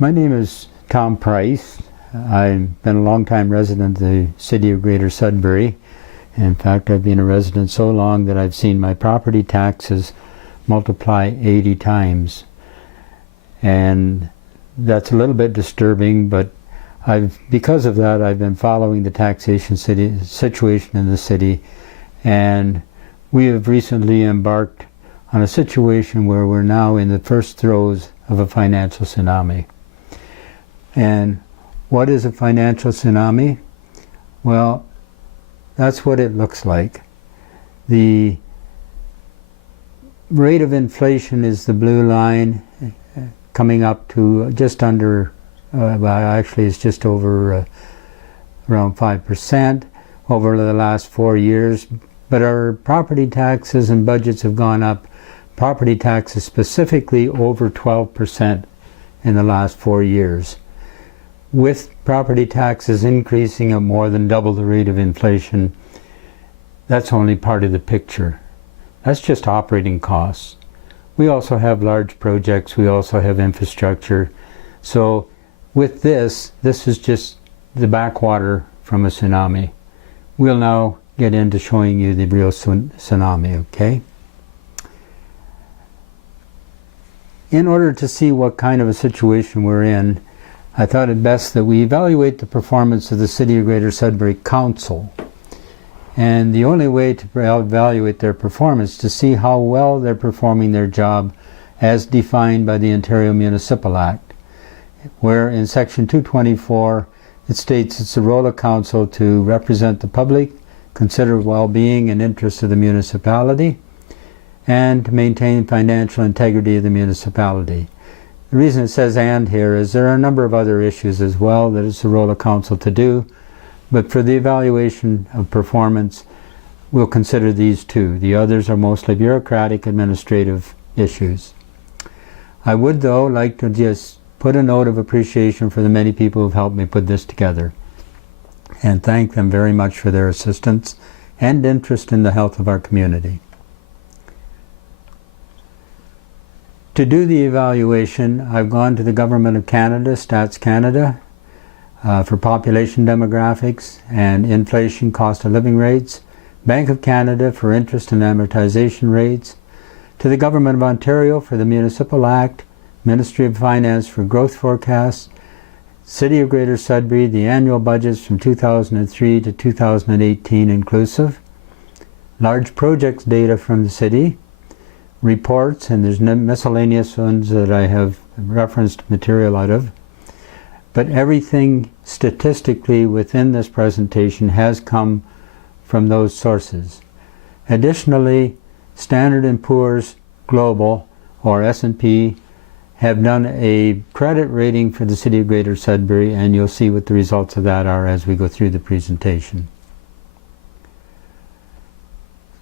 My name is Tom Price. I've been a long-time resident of the city of Greater Sudbury. In fact, I've been a resident so long that I've seen my property taxes multiply 80 times. And that's a little bit disturbing, but because of that, I've been following the taxation situation in the city, and we have recently embarked on a situation where we're now in the first throes of a financial tsunami. And what is a financial tsunami? Well, that's what it looks like. The rate of inflation is the blue line, coming up to just under, actually it's just over around 5% over the last 4 years. But our property taxes and budgets have gone up, property taxes specifically over 12% in the last 4 years. With property taxes increasing at more than double the rate of inflation, that's only part of the picture. That's just operating costs. We also have large projects, we also have infrastructure. So with this is just the backwater from a tsunami. We'll now get into showing you the real tsunami, okay? In order to see what kind of a situation we're in, I thought it best that we evaluate the performance of the City of Greater Sudbury Council. And the only way to evaluate their performance is to see how well they're performing their job as defined by the Ontario Municipal Act, where in Section 224 it states it's the role of council to represent the public, consider well-being and interests of the municipality, and to maintain financial integrity of the municipality. The reason it says "and" here is there are a number of other issues as well that it's the role of council to do, but for the evaluation of performance, we'll consider these two. The others are mostly bureaucratic administrative issues. I would, though, like to just put a note of appreciation for the many people who've helped me put this together, and thank them very much for their assistance and interest in the health of our community. To do the evaluation, I've gone to the Government of Canada, Stats Canada, for population demographics and inflation cost of living rates, Bank of Canada for interest and amortization rates, to the Government of Ontario for the Municipal Act, Ministry of Finance for growth forecasts, City of Greater Sudbury, the annual budgets from 2003 to 2018 inclusive, large projects data from the city, reports, and there's miscellaneous ones that I have referenced material out of, but everything statistically within this presentation has come from those sources. Additionally, Standard & Poor's Global, or S&P, have done a credit rating for the City of Greater Sudbury, and you'll see what the results of that are as we go through the presentation.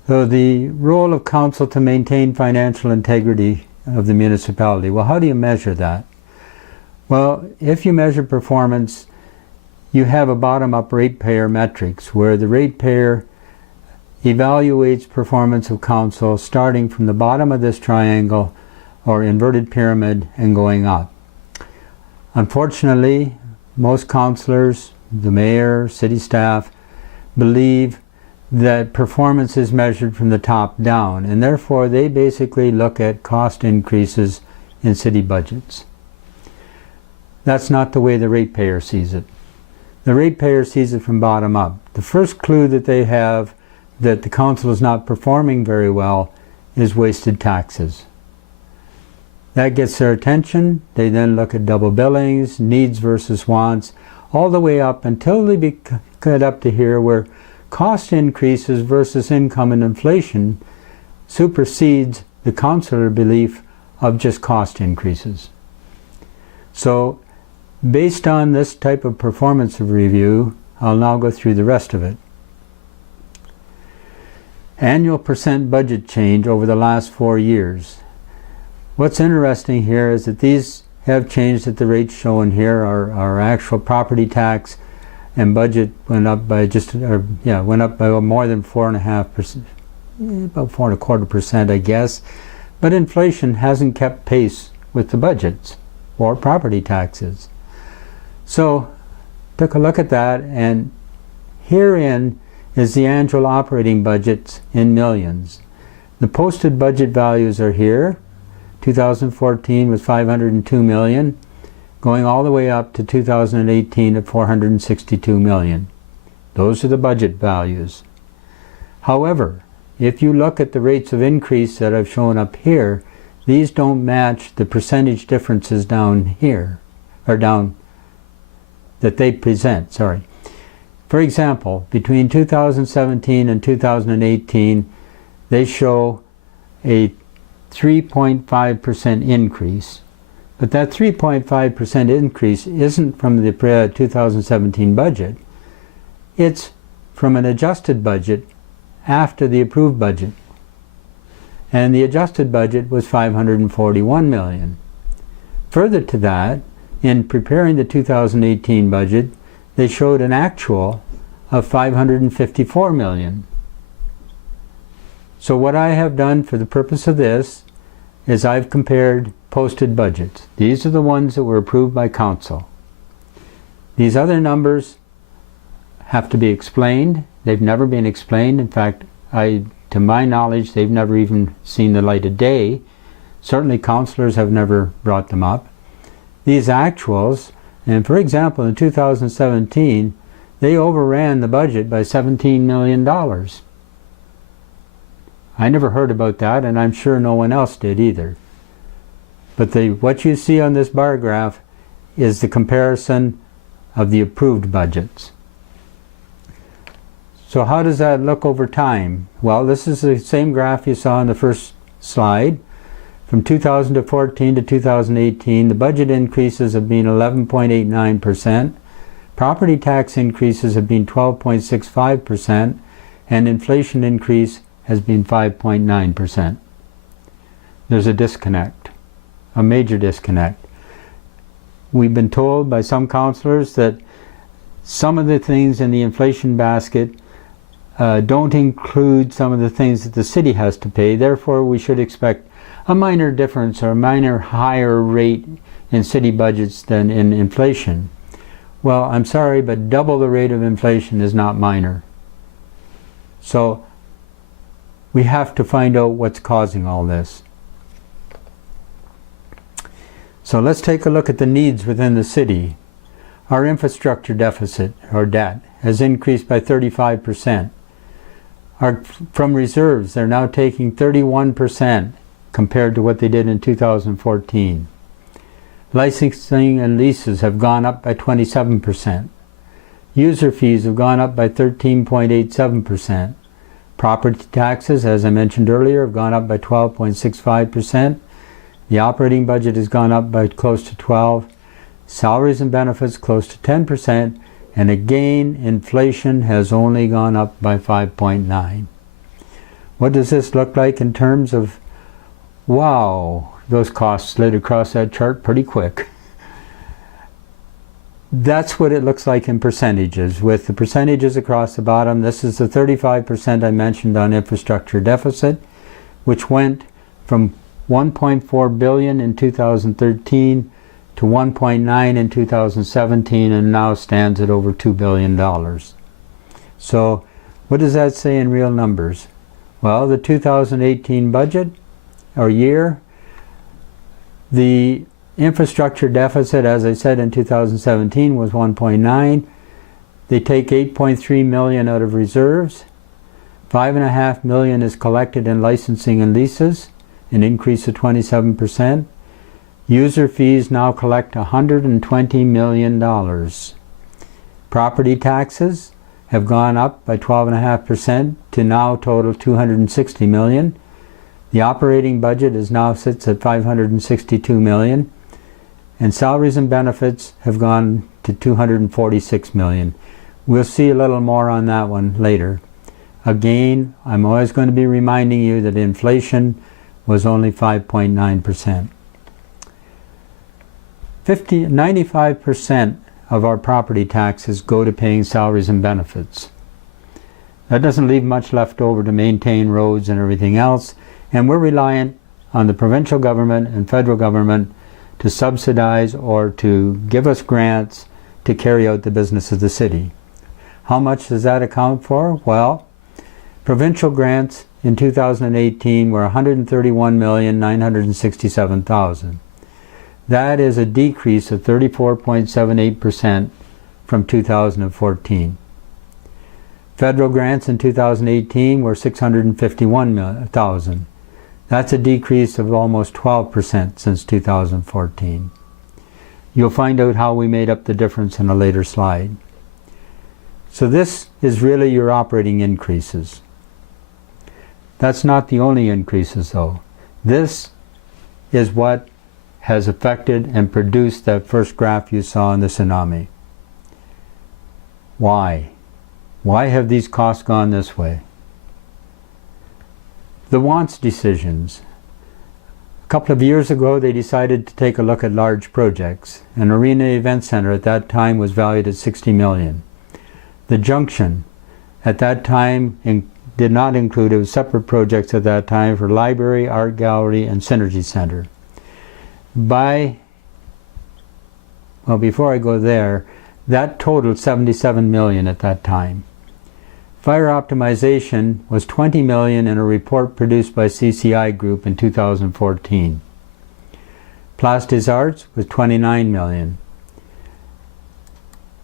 So the role of council to maintain financial integrity of the municipality. Well, how do you measure that? Well, if you measure performance, you have a bottom-up ratepayer metrics where the ratepayer evaluates performance of council starting from the bottom of this triangle or inverted pyramid and going up. Unfortunately, most councillors, the mayor, city staff, believe that performance is measured from the top down, and therefore they basically look at cost increases in city budgets. That's not the way the ratepayer sees it. The ratepayer sees it from bottom up. The first clue that they have that the council is not performing very well is wasted taxes. That gets their attention. They then look at double billings, needs versus wants, all the way up until they get up to here where cost increases versus income and inflation supersedes the councillor belief of just cost increases. So based on this type of performance review, I'll now go through the rest of it. Annual percent budget change over the last 4 years. What's interesting here is that these have changed at the rates shown here. Our actual property tax and budget went up by went up by more than 4.5%, about 4.25%, I guess. But inflation hasn't kept pace with the budgets. or property taxes. So took a look at that, and herein is the annual operating budgets in millions. The posted budget values are here. 2014 was 502 million, going all the way up to 2018 at 462 million. Those are the budget values. However, if you look at the rates of increase that I've shown up here, these don't match the percentage differences down here, or down that they present, sorry. For example, between 2017 and 2018, they show a 3.5% increase. But that 3.5% increase isn't from the 2017 budget. It's from an adjusted budget after the approved budget. And the adjusted budget was 541 million. Further to that, in preparing the 2018 budget, they showed an actual of 554 million. So what I have done for the purpose of this is I've compared posted budgets. These are the ones that were approved by council. These other numbers have to be explained. They've never been explained. In fact, to my knowledge, they've never even seen the light of day. Certainly councillors have never brought them up. These actuals, and for example, in 2017, they overran the budget by $17 million. I never heard about that, and I'm sure no one else did either. But what you see on this bar graph is the comparison of the approved budgets. So how does that look over time? Well, this is the same graph you saw in the first slide. From 2014 to 2018, the budget increases have been 11.89%, property tax increases have been 12.65%, and inflation increase has been 5.9%. There's a disconnect, a major disconnect. We've been told by some councillors that some of the things in the inflation basket don't include some of the things that the city has to pay. Therefore, we should expect a minor difference or a minor higher rate in city budgets than in inflation. Well, I'm sorry, but double the rate of inflation is not minor. So we have to find out what's causing all this. So let's take a look at the needs within the city. Our infrastructure deficit, or debt, has increased by 35%. From reserves, they're now taking 31% compared to what they did in 2014. Licensing and leases have gone up by 27%. User fees have gone up by 13.87%. Property taxes, as I mentioned earlier, have gone up by 12.65%. The operating budget has gone up by close to 12%. Salaries and benefits close to 10%. And again, inflation has only gone up by 5.9%. What does this look like in terms of, wow, those costs slid across that chart pretty quick. That's what it looks like in percentages. With the percentages across the bottom, this is the 35% I mentioned on infrastructure deficit, which went from 1.4 billion in 2013 to 1.9 in 2017 and now stands at over $2 billion. So what does that say in real numbers? Well, the 2018 budget or year, the infrastructure deficit, as I said, in 2017 was 1.9. They take 8.3 million out of reserves. 5.5 million is collected in licensing and leases, an increase of 27%. User fees now collect $120 million. Property taxes have gone up by 12.5% to now total $260 million. The operating budget now sits at $562 million. And salaries and benefits have gone to $246 million. We'll see a little more on that one later. Again, I'm always going to be reminding you that inflation was only 5.9%. 95% of our property taxes go to paying salaries and benefits. That doesn't leave much left over to maintain roads and everything else, and we're reliant on the provincial government and federal government to subsidize or to give us grants to carry out the business of the city. How much does that account for? Well, provincial grants in 2018 were $131,967,000. That is a decrease of 34.78% from 2014. Federal grants in 2018 were $651,000. That's a decrease of almost 12% since 2014. You'll find out how we made up the difference in a later slide. So this is really your operating increases. That's not the only increases though. This is what has affected and produced that first graph you saw in the tsunami. Why? Why have these costs gone this way? The wants decisions. A couple of years ago they decided to take a look at large projects. An arena event center at that time was valued at $60 million. The junction at that time did not include, it was separate projects at that time for library, art gallery, and synergy center. Before I go there, that totaled $77 million at that time. Fire optimization was $20 million in a report produced by CCI Group in 2014. Place des Arts was $29 million.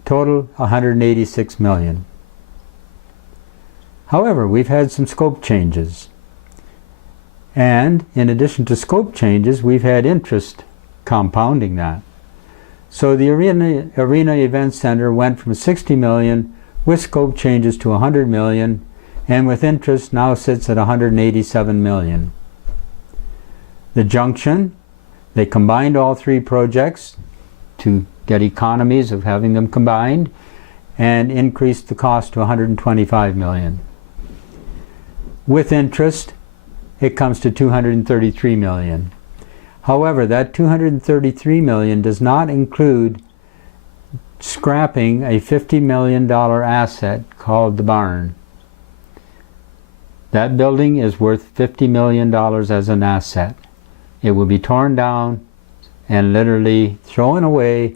Total $186 million. However, we've had some scope changes. And in addition to scope changes, we've had interest compounding that. So the Arena Event Center went from $60 million with scope changes to $100 million, and with interest now sits at $187 million. The Junction, they combined all three projects to get economies of having them combined and increased the cost to $125 million. With interest, it comes to $233 million. However, that $233 million does not include scrapping a $50 million asset called the barn. That building is worth $50 million as an asset. It will be torn down and literally thrown away.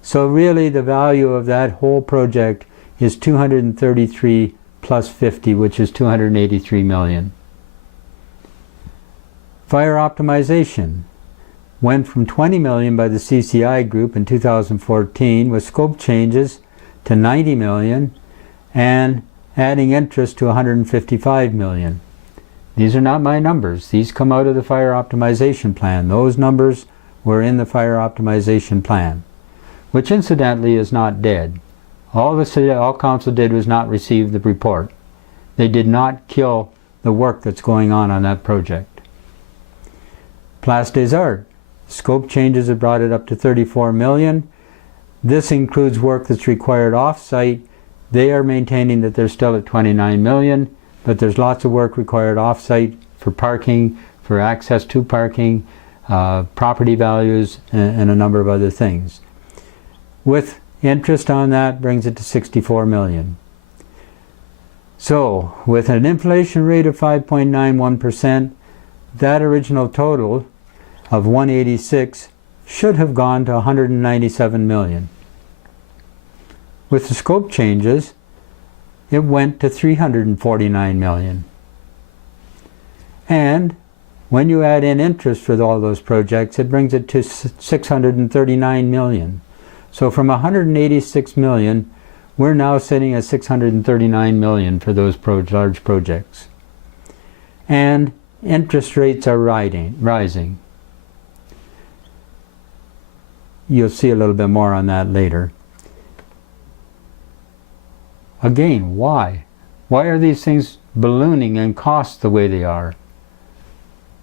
So really the value of that whole project is 233 plus 50, which is $283 million. Fire optimization went from $20 million by the CCI Group in 2014 with scope changes to $90 million and adding interest to $155 million. These are not my numbers. These come out of the fire optimization plan. Those numbers were in the fire optimization plan, which incidentally is not dead. All council did was not receive the report. They did not kill the work that's going on that project. Place des Arts. Scope changes have brought it up to $34 million. This includes work that's required off-site. They are maintaining that they're still at $29 million, but there's lots of work required off-site for parking, for access to parking, property values, and a number of other things. With interest on that brings it to $64 million. So, with an inflation rate of 5.91%, that original total of 186 should have gone to $197 million. With the scope changes, it went to $349 million. And when you add in interest for all those projects, it brings it to $639 million. So from $186 million, we're now sitting at $639 million for those large projects. And interest rates are rising. You'll see a little bit more on that later. Again, why? Why are these things ballooning in cost the way they are?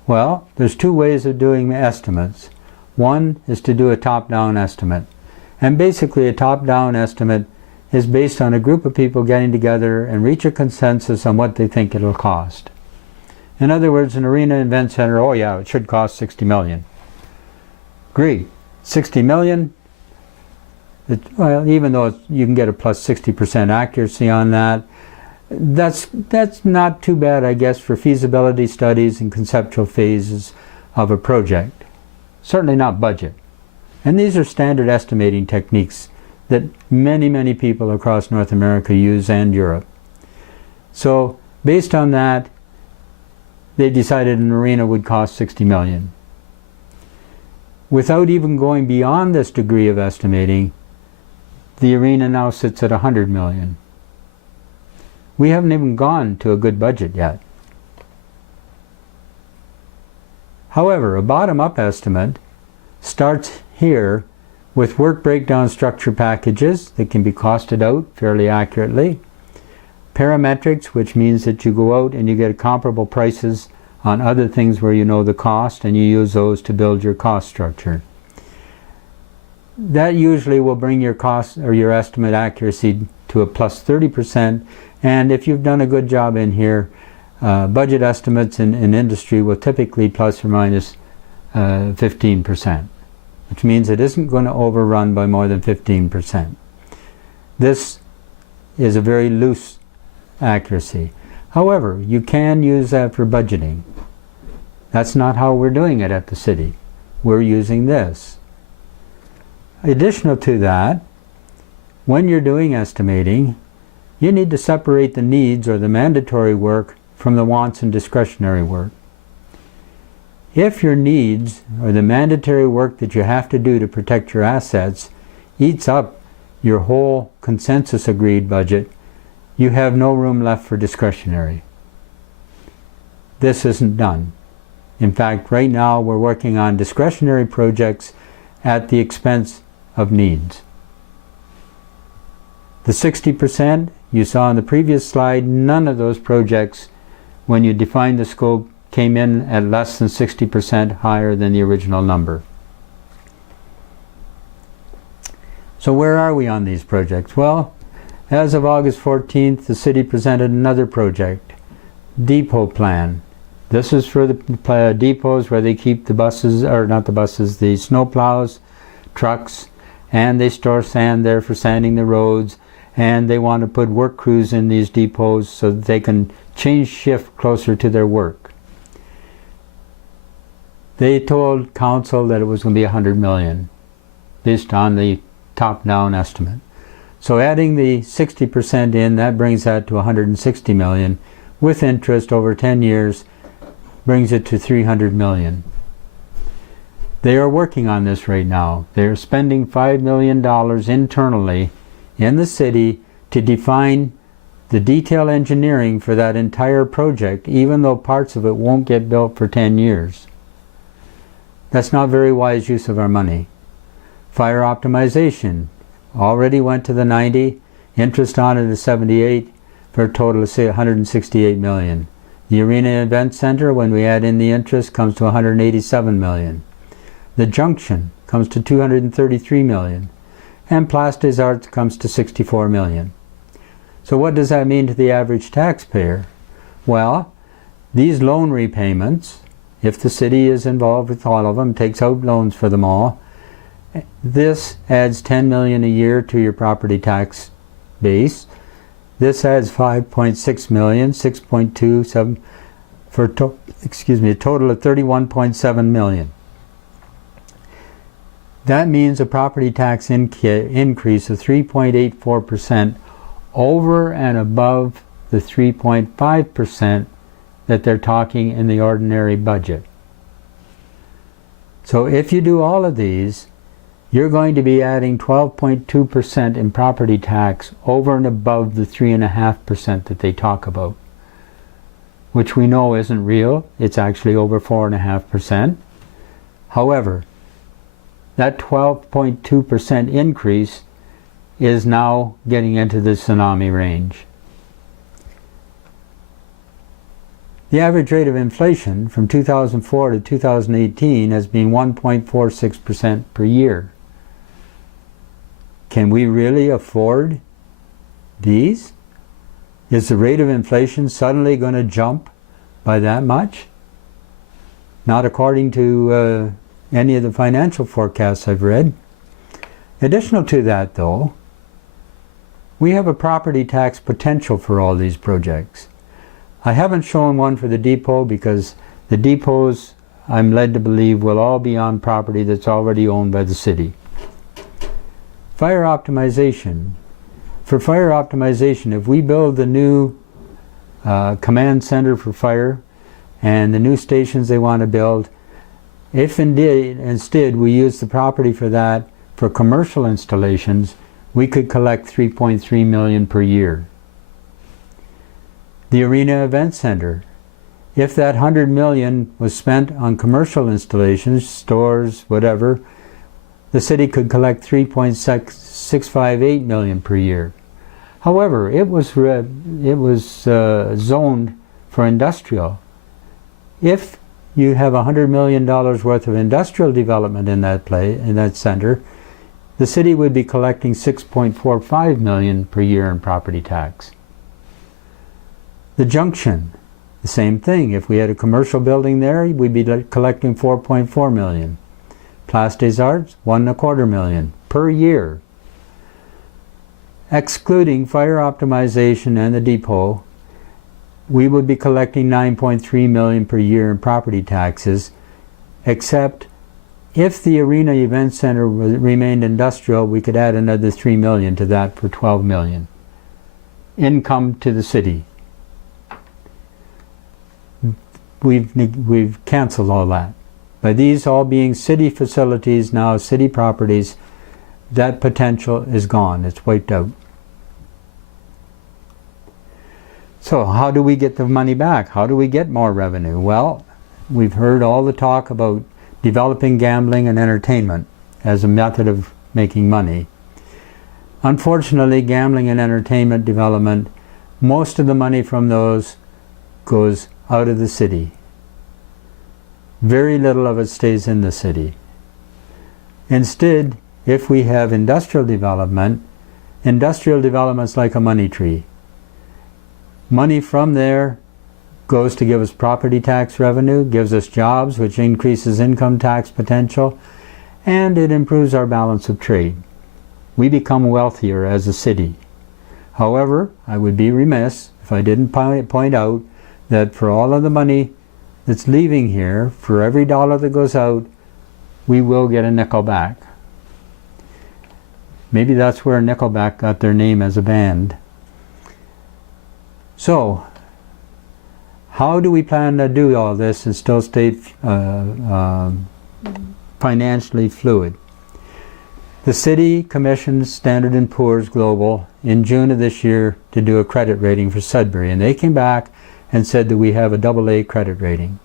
Well, there's two ways of doing estimates. One is to do a top-down estimate. And basically a top-down estimate is based on a group of people getting together and reach a consensus on what they think it'll cost. In other words, an arena event center, oh yeah, it should cost $60 million. Agreed. $60 million, well, even though you can get a plus 60% accuracy on that, that's not too bad, I guess, for feasibility studies and conceptual phases of a project. Certainly not budget. And these are standard estimating techniques that many people across North America use, and Europe. So based on that, they decided an arena would cost $60 million. Without even going beyond this degree of estimating, the arena now sits at $100 million. We haven't even gone to a good budget yet. However, a bottom-up estimate starts here with work breakdown structure packages that can be costed out fairly accurately. Parametrics, which means that you go out and you get comparable prices on other things where you know the cost, and you use those to build your cost structure. That usually will bring your cost or your estimate accuracy to a plus 30%, and if you've done a good job in here, budget estimates in industry will typically plus or minus 15%, which means it isn't going to overrun by more than 15%. This is a very loose accuracy. However, you can use that for budgeting. That's not how we're doing it at the city. We're using this. Additional to that, when you're doing estimating, you need to separate the needs or the mandatory work from the wants and discretionary work. If your needs or the mandatory work that you have to do to protect your assets eats up your whole consensus agreed budget, you have no room left for discretionary. This isn't done. In fact, right now we're working on discretionary projects at the expense of needs. The 60% you saw on the previous slide, none of those projects, when you define the scope, came in at less than 60% higher than the original number. So where are we on these projects? Well, as of August 14th, the city presented another project, depot plan. This is for the depots where they keep the buses, or not the buses, the snow plows, trucks, and they store sand there for sanding the roads, and they want to put work crews in these depots so that they can change shift closer to their work. They told council that it was going to be $100 million based on the top-down estimate. So adding the 60% in, that brings that to $160 million. With interest over 10 years, brings it to $300 million. They are working on this right now. They are spending $5 million internally in the city to define the detail engineering for that entire project, even though parts of it won't get built for 10 years. That's not very wise use of our money. Fire optimization already went to the 90, interest on it is 78, for a total of $168 million. The Arena Event Center, when we add in the interest, comes to $187 million. The Junction comes to $233 million. And Plastes Arts comes to $64 million. So what does that mean to the average taxpayer? Well, these loan repayments, if the city is involved with all of them, takes out loans for them all, this adds $10 million a year to your property tax base. This adds $5.6 million, 6.27 for a total of $31.7 million. That means a property tax increase of 3.84% over and above the 3.5% that they're talking in the ordinary budget. So if you do all of these, you're going to be adding 12.2% in property tax over and above the 3.5% that they talk about, which we know isn't real. It's actually over 4.5%. However, that 12.2% increase is now getting into the tsunami range. The average rate of inflation from 2004 to 2018 has been 1.46% per year. Can we really afford these? Is the rate of inflation suddenly going to jump by that much? Not according to any of the financial forecasts I've read. Additional to that, though, we have a property tax potential for all these projects. I haven't shown one for the depot because the depots, I'm led to believe, will all be on property that's already owned by the city. Fire optimization. For fire optimization, if we build the new command center for fire and the new stations they want to build, if instead we use the property for that for commercial installations, we could collect $3.3 million per year. The Arena Event Center. If that $100 million was spent on commercial installations, stores, whatever, the city could collect $3.658 million per year. However, it was zoned for industrial. If you have $100 million worth of industrial development in that center, the city would be collecting $6.45 million per year in property tax. The Junction, the same thing. If we had a commercial building there, we'd be collecting $4.4 million. Place des Arts, $1.25 million per year. Excluding fire optimization and the depot, we would be collecting $9.3 million per year in property taxes, except if the Arena Event Center remained industrial, we could add another $3 million to that for $12 million. Income to the city. We've canceled all that. By these all being city facilities, now city properties, that potential is gone. It's wiped out. So how do we get the money back? How do we get more revenue? Well, we've heard all the talk about developing gambling and entertainment as a method of making money. Unfortunately, gambling and entertainment development, most of the money from those goes out of the city. Very little of it stays in the city. Instead, if we have industrial development's like a money tree. Money from there goes to give us property tax revenue, gives us jobs, which increases income tax potential, and it improves our balance of trade. We become wealthier as a city. However, I would be remiss if I didn't point out that for all of the money that's leaving here, for every dollar that goes out, we will get a nickel back. Maybe that's where Nickelback got their name as a band. So, how do we plan to do all this and still stay financially fluid? The city commissioned Standard & Poor's Global in June of this year to do a credit rating for Sudbury, and they came back and said that we have a AA credit rating.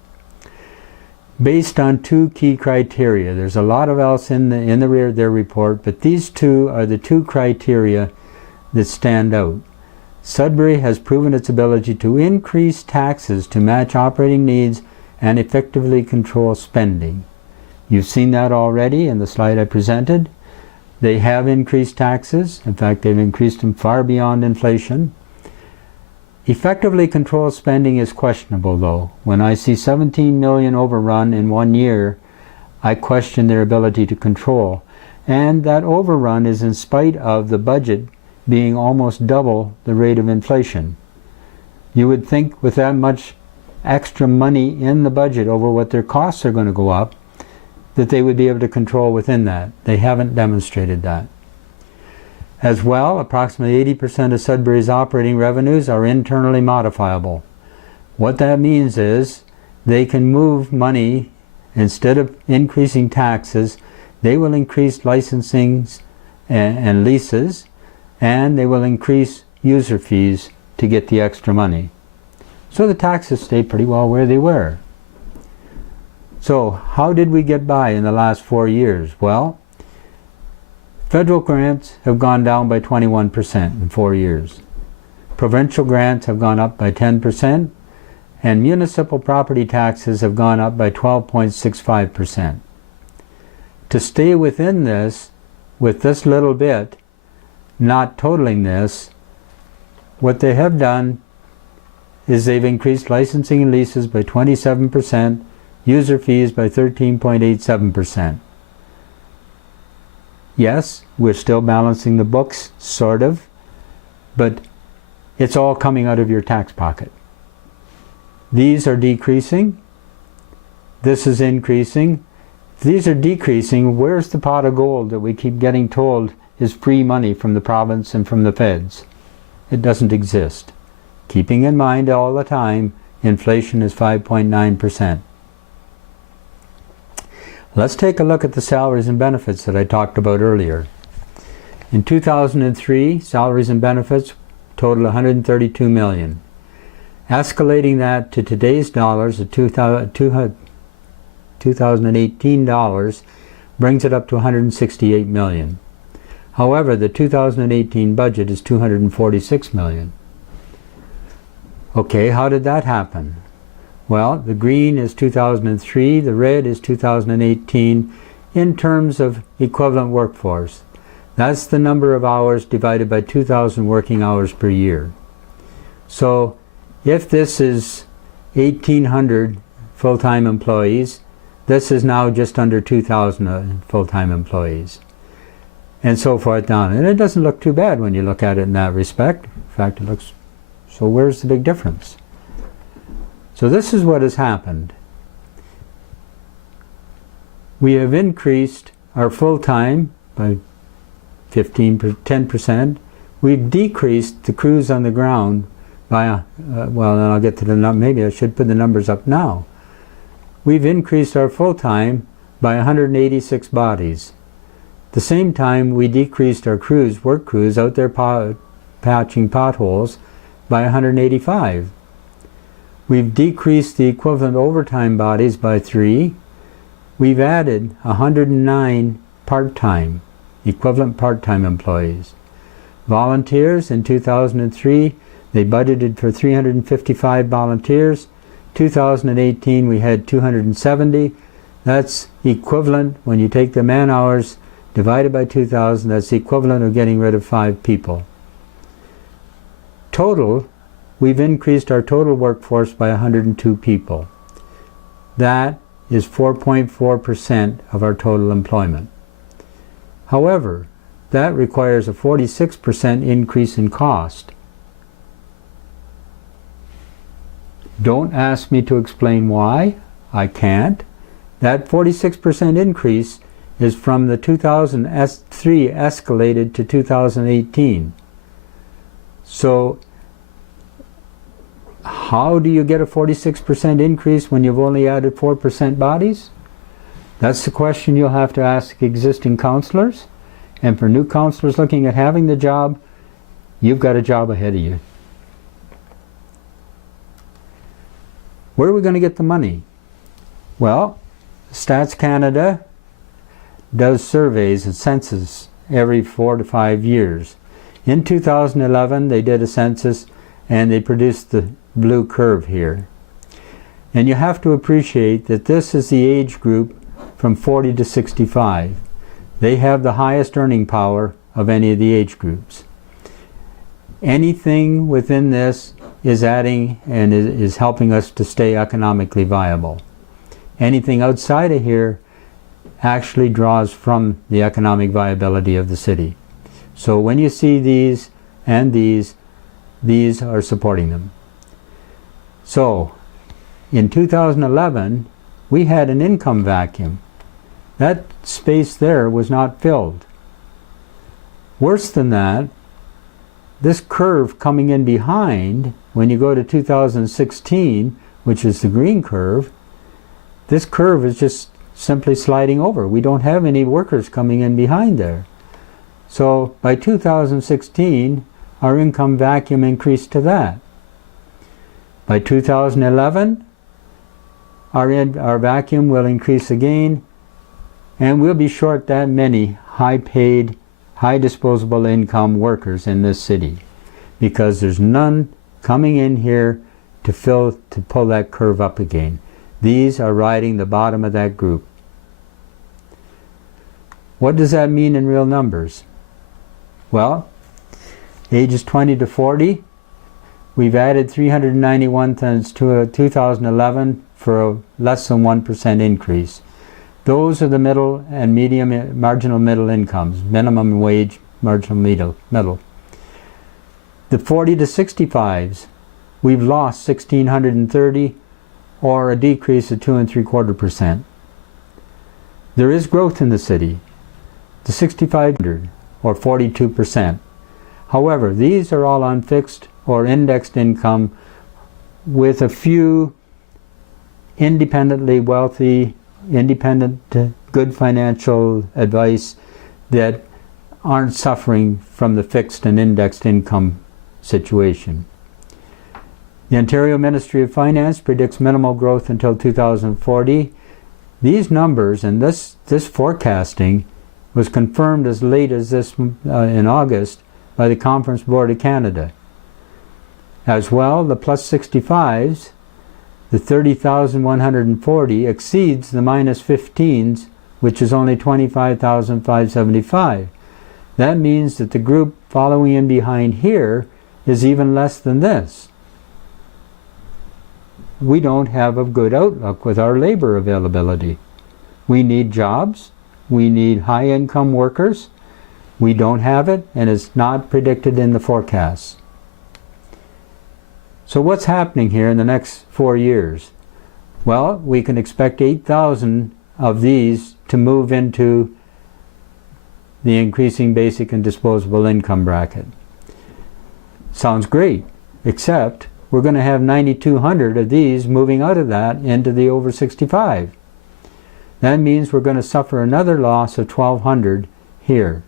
Based on two key criteria. There's a lot of else in the rear of their report, but these two are the two criteria that stand out. Sudbury has proven its ability to increase taxes to match operating needs and effectively control spending. You've seen that already in the slide I presented. They have increased taxes. In fact, they've increased them far beyond inflation. Effectively control spending is questionable, though. When I see 17 million overrun in 1 year, I question their ability to control. And that overrun is in spite of the budget being almost double the rate of inflation. You would think with that much extra money in the budget over what their costs are going to go up, that they would be able to control within that. They haven't demonstrated that. As well, approximately 80% of Sudbury's operating revenues are internally modifiable. What that means is they can move money, instead of increasing taxes, they will increase licensing and leases, and they will increase user fees to get the extra money. So the taxes stay pretty well where they were. So how did we get by in the last 4 years? Well, federal grants have gone down by 21% in 4 years. Provincial grants have gone up by 10%, and municipal property taxes have gone up by 12.65%. To stay within this, with this little bit, not totaling this, what they have done is they've increased licensing and leases by 27%, user fees by 13.87%. Yes, we're still balancing the books, sort of, but it's all coming out of your tax pocket. These are decreasing. This is increasing. If these are decreasing, where's the pot of gold that we keep getting told is free money from the province and from the feds. It doesn't exist. Keeping in mind all the time, inflation is 5.9%. Let's take a look at the salaries and benefits that I talked about earlier. In 2003, salaries and benefits totaled $132 million. Escalating that to today's dollars, at 2018 dollars, brings it up to $168 million. However, the 2018 budget is $246 million. Okay, how did that happen? Well, the green is 2003, the red is 2018 in terms of equivalent workforce. That's the number of hours divided by 2,000 working hours per year. So, if this is 1,800 full-time employees, this is now just under 2,000 full-time employees. And so forth down. And it doesn't look too bad when you look at it in that respect. In fact, it looks, so where's the big difference? So this is what has happened. We have increased our full-time by 10%. We've decreased the crews on the ground by, well, then I'll get to the number, maybe I should put the numbers up now. We've increased our full-time by 186 bodies. At the same time, we decreased our crews, work crews, out there patching potholes by 185. We've decreased the equivalent overtime bodies by 3. We've added 109 part-time, equivalent part-time employees. Volunteers in 2003, they budgeted for 355 volunteers. 2018 we had 270. That's equivalent, when you take the man hours divided by 2,000, that's the equivalent of getting rid of 5 people. Total, we've increased our total workforce by 102 people. That is 4.4% of our total employment. However, that requires a 46% increase in cost. Don't ask me to explain why. I can't. That 46% increase is from the 2003 escalated to 2018. So how do you get a 46% increase when you've only added 4% bodies? That's the question you'll have to ask existing counselors. And for new counselors looking at having the job, you've got a job ahead of you. Where are we going to get the money? Well, Stats Canada does surveys and census every 4 to 5 years. In 2011, they did a census and they produced the blue curve here. And you have to appreciate that this is the age group from 40 to 65. They have the highest earning power of any of the age groups. Anything within this is adding and is helping us to stay economically viable. Anything outside of here actually draws from the economic viability of the city. So when you see these and these are supporting them. So in 2011, we had an income vacuum. That space there was not filled. Worse than that, this curve coming in behind, when you go to 2016, which is the green curve, this curve is just simply sliding over. We don't have any workers coming in behind there. So by 2016, our income vacuum increased to that. By 2011, our vacuum will increase again, and we'll be short that many high-paid, high disposable income workers in this city, because there's none coming in here to pull that curve up again. These are riding the bottom of that group. What does that mean in real numbers? Well, ages 20 to 40, we've added 391 since 2011 for a less than 1% increase. Those are the middle and medium, marginal middle incomes, minimum wage, marginal middle. The 40 to 65s, we've lost 1,630, or a decrease of 2.75%. There is growth in the city. The 6,500, or 42%. However, these are all on fixed or indexed income with a few independently wealthy, good financial advice that aren't suffering from the fixed and indexed income situation. The Ontario Ministry of Finance predicts minimal growth until 2040. These numbers and this forecasting was confirmed as late as in August by the Conference Board of Canada. As well, the plus 65s, the 30,140 exceeds the minus 15s, which is only 25,575. That means that the group following in behind here is even less than this. We don't have a good outlook with our labor availability. We need jobs. We need high-income workers. We don't have it, and it's not predicted in the forecasts. So what's happening here in the next 4 years? Well, we can expect 8,000 of these to move into the increasing basic and disposable income bracket. Sounds great, except we're going to have 9,200 of these moving out of that into the over 65. That means we're going to suffer another loss of 1,200 here.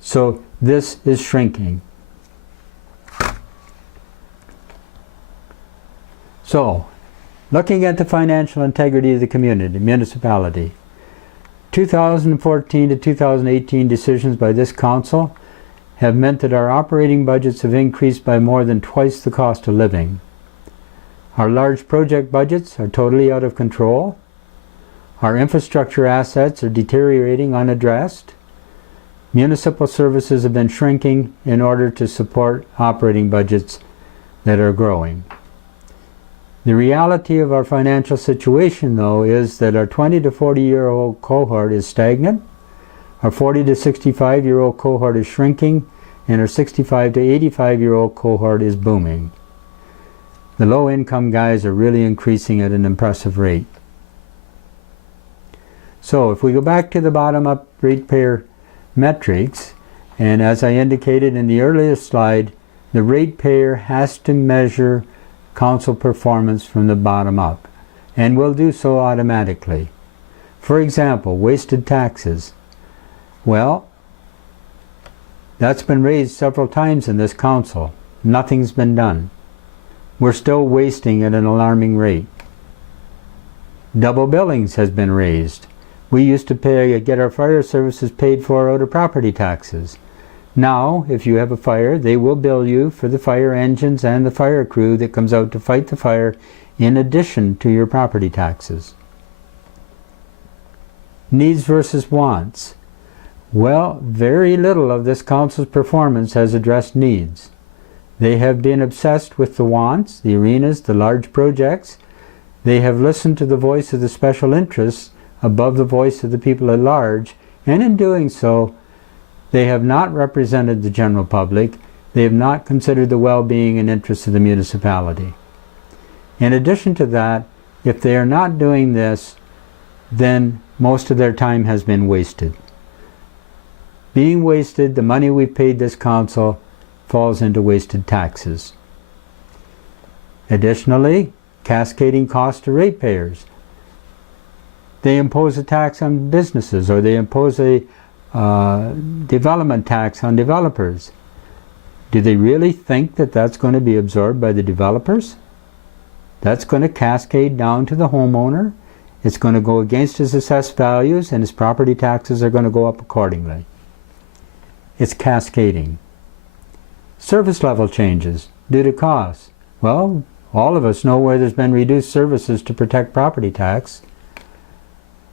So this is shrinking. So, looking at the financial integrity of the community, municipality, 2014 to 2018 decisions by this council have meant that our operating budgets have increased by more than twice the cost of living. Our large project budgets are totally out of control. Our infrastructure assets are deteriorating unaddressed. Municipal services have been shrinking in order to support operating budgets that are growing. The reality of our financial situation, though, is that our 20 to 40-year-old cohort is stagnant, our 40 to 65-year-old cohort is shrinking, and our 65 to 85-year-old cohort is booming. The low-income guys are really increasing at an impressive rate. So if we go back to the bottom-up ratepayer metrics, and as I indicated in the earlier slide, the ratepayer has to measure council performance from the bottom up, and will do so automatically. For example, wasted taxes. Well, that's been raised several times in this council. Nothing's been done. We're still wasting at an alarming rate. Double billings has been raised. We used to get our fire services paid for out of property taxes. Now, if you have a fire, they will bill you for the fire engines and the fire crew that comes out to fight the fire in addition to your property taxes. Needs versus wants. Well, very little of this council's performance has addressed needs. They have been obsessed with the wants, the arenas, the large projects. They have listened to the voice of the special interests above the voice of the people at large, and in doing so, they have not represented the general public. They have not considered the well-being and interests of the municipality. In addition to that, if they are not doing this, then most of their time has been wasted. Being wasted, the money we've paid this council falls into wasted taxes. Additionally, cascading costs to ratepayers. They impose a tax on businesses, or they impose a development tax on developers. Do they really think that that's going to be absorbed by the developers? That's going to cascade down to the homeowner. It's going to go against his assessed values, and his property taxes are going to go up accordingly. It's cascading. Service level changes due to costs. Well, all of us know where there's been reduced services to protect property tax.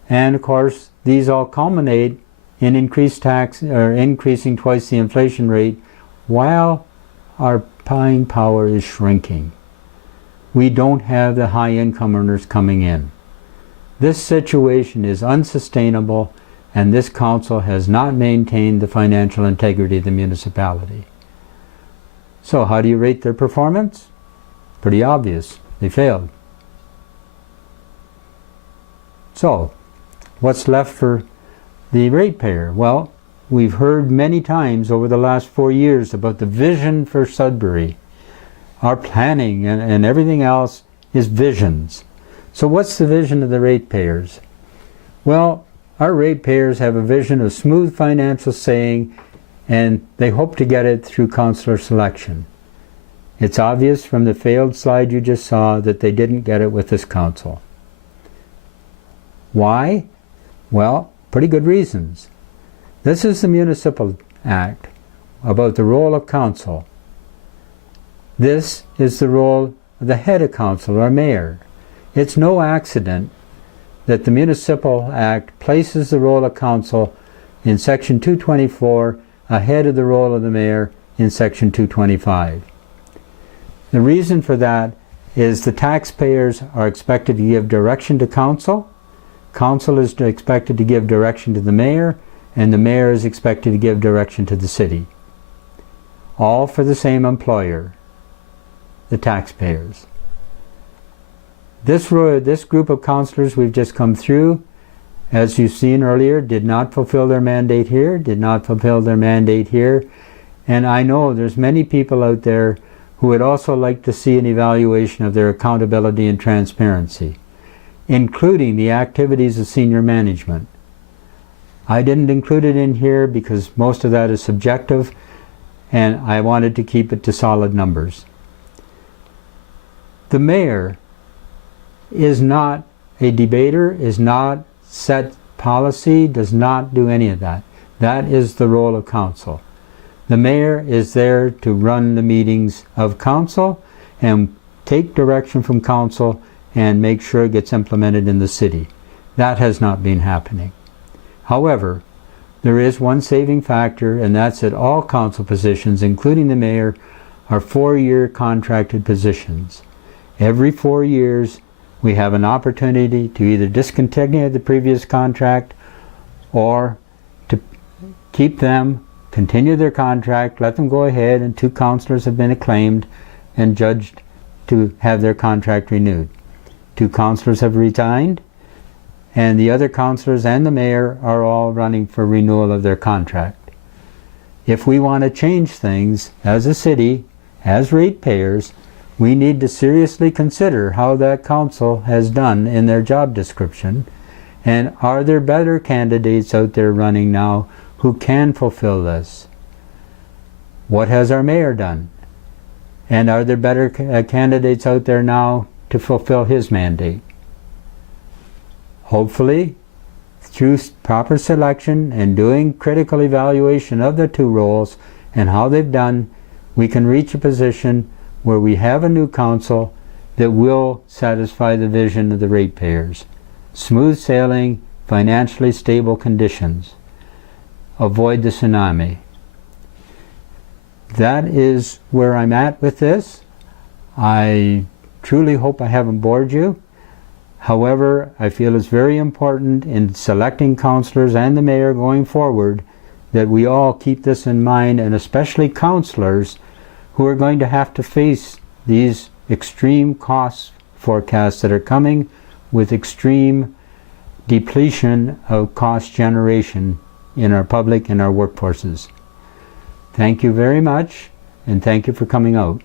And of course, these all culminate in increased tax, or increasing twice the inflation rate, while our buying power is shrinking. We don't have the high income earners coming in. This situation is unsustainable, and this council has not maintained the financial integrity of the municipality. So how do you rate their performance? Pretty obvious. They failed. So, what's left for the ratepayer? Well, we've heard many times over the last 4 years about the vision for Sudbury. Our planning and everything else is visions. So what's the vision of the ratepayers? Well, our ratepayers have a vision of smooth financial saying, and they hope to get it through councillor selection. It's obvious from the failed slide you just saw that they didn't get it with this council. Why? Well, pretty good reasons. This is the Municipal Act about the role of council. This is the role of the head of council, or mayor. It's no accident that the Municipal Act places the role of council in Section 224 ahead of the role of the mayor in Section 225. The reason for that is the taxpayers are expected to give direction to council, council is expected to give direction to the mayor, and the mayor is expected to give direction to the city. All for the same employer, the taxpayers. This group of councillors we've just come through, as you've seen earlier, did not fulfill their mandate here, did not fulfill their mandate here, and I know there's many people out there who would also like to see an evaluation of their accountability and transparency, including the activities of senior management. I didn't include it in here because most of that is subjective, and I wanted to keep it to solid numbers. The mayor is not a debater, is not set policy, does not do any of that. That is the role of council. The mayor is there to run the meetings of council and take direction from council and make sure it gets implemented in the city. That has not been happening. However, there is one saving factor, and that's that all council positions, including the mayor, are 4-year contracted positions. Every 4 years, we have an opportunity to either discontinue the previous contract or to keep them, continue their contract, let them go ahead, and 2 councillors have been acclaimed and judged to have their contract renewed. 2 councillors have resigned, and the other councillors and the mayor are all running for renewal of their contract. If we want to change things as a city, as ratepayers, we need to seriously consider how that council has done in their job description, and are there better candidates out there running now who can fulfill this? What has our mayor done? And are there better candidates out there now to fulfill his mandate? Hopefully, through proper selection and doing critical evaluation of the 2 roles and how they've done, we can reach a position where we have a new council that will satisfy the vision of the ratepayers. Smooth sailing, financially stable conditions. Avoid the tsunami. That is where I'm at with this. I truly hope I haven't bored you. However, I feel it's very important in selecting councillors and the mayor going forward that we all keep this in mind, and especially councillors who are going to have to face these extreme cost forecasts that are coming with extreme depletion of cost generation in our public and our workforces. Thank you very much, and thank you for coming out.